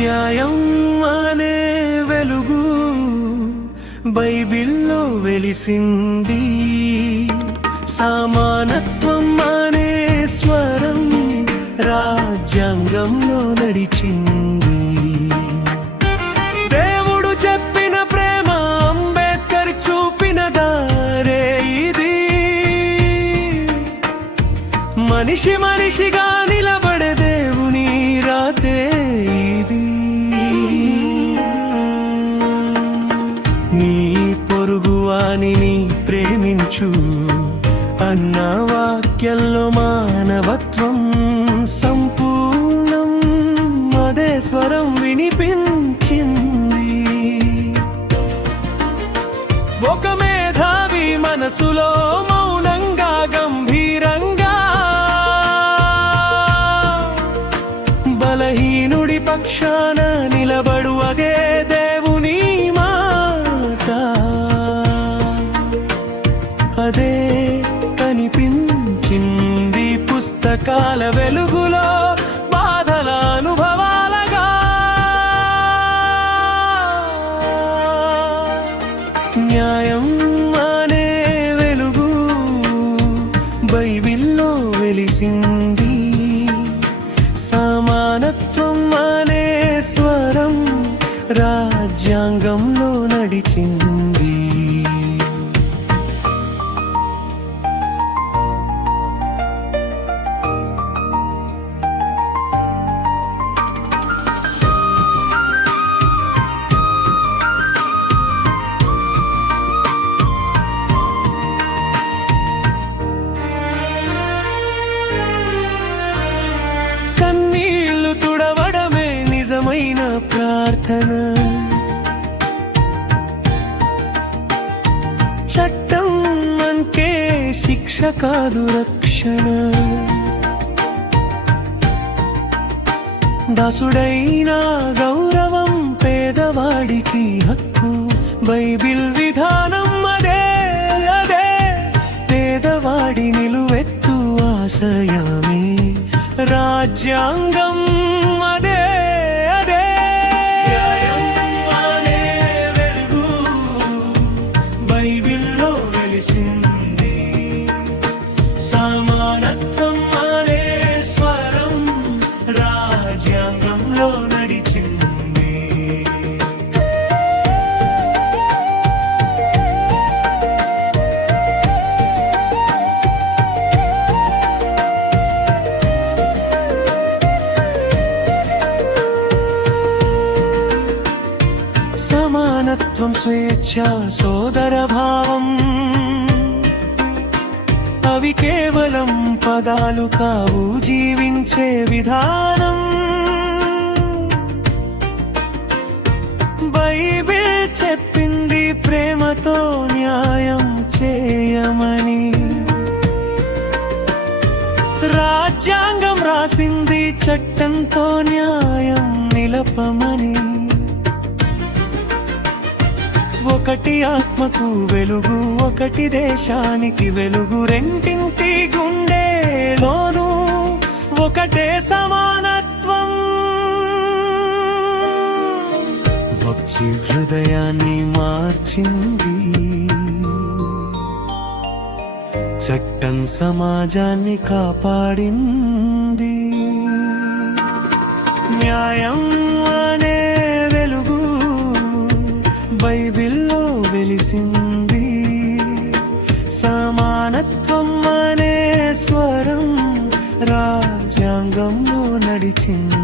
న్యాయం అనే వెలుగు బైబిల్లో వెలిసింది, సమానత్వం అనే స్వరం రాజ్యాంగంలో నడిచింది. దేవుడు చెప్పిన ప్రేమ అంబేద్కర్ చూపిన దారే ఇది, మనిషి మనిషిగా నిలబడే దేవుని రాతే ఇది. నీ పొరుగువానిని ప్రేమించు అన్న వాక్యంలో మానవత్వం సంపూర్ణం, అదే స్వరం వినిపించింది. ఒక మేధావి మనసులో మౌనంగా గంభీరంగా బలహీనుడి పక్షాన నిలబడు అగే దేవుని మాట, అదే కనిపించింది పుస్తకాల వెలుగులో బాధల అనుభవాలగా. న్యాయం అనే వెలుగు బైబిల్లో వెలిసింది, సమానత్వం అనే స్వరం రాజ్యాంగంలో నడిచింది. కన్నీళ్లు తుడవడమే నిజమైన ప్రార్థన, చట్టం అంటే శిక్ష కాదు రక్షణ. దాసుడైన గౌరవం పేదవాడికి హక్కు, బైబిల్ విధానం అదే అదే, పేదవాడి నిలువెత్తు ఆశయమే రాజ్యాంగం అదే అదే. న్యాయం అనే వెలుగు బైబిల్లో వెలిసింది, సమానత్వం అనే స్వరం రాజ్యాంగంలో నడిచింది. సమానత్వం, స్వేచ్ఛ, సోదర భావం అవి కేవలం పదాలు కావు, జీవించే విధానం. బైబిల్ చెప్పింది ప్రేమతో న్యాయం చేయమని, రాజ్యాంగం రాసింది చట్టంతో న్యాయం నిలపమని. ఒకటి ఆత్మకు వెలుగు, ఒకటి దేశానికి వెలుగు, రెండింటి గుండెలోనూ ఒకటే సమానత్వం. వచ్చి హృదయాన్ని మార్చింది, చట్టం సమాజాన్ని కాపాడింది. న్యాయం అనే వెలుగు బైబిల్లో వెలిసింది, సమానత్వం అనే స్వరం రాజ్యాంగంలో నడిచింది.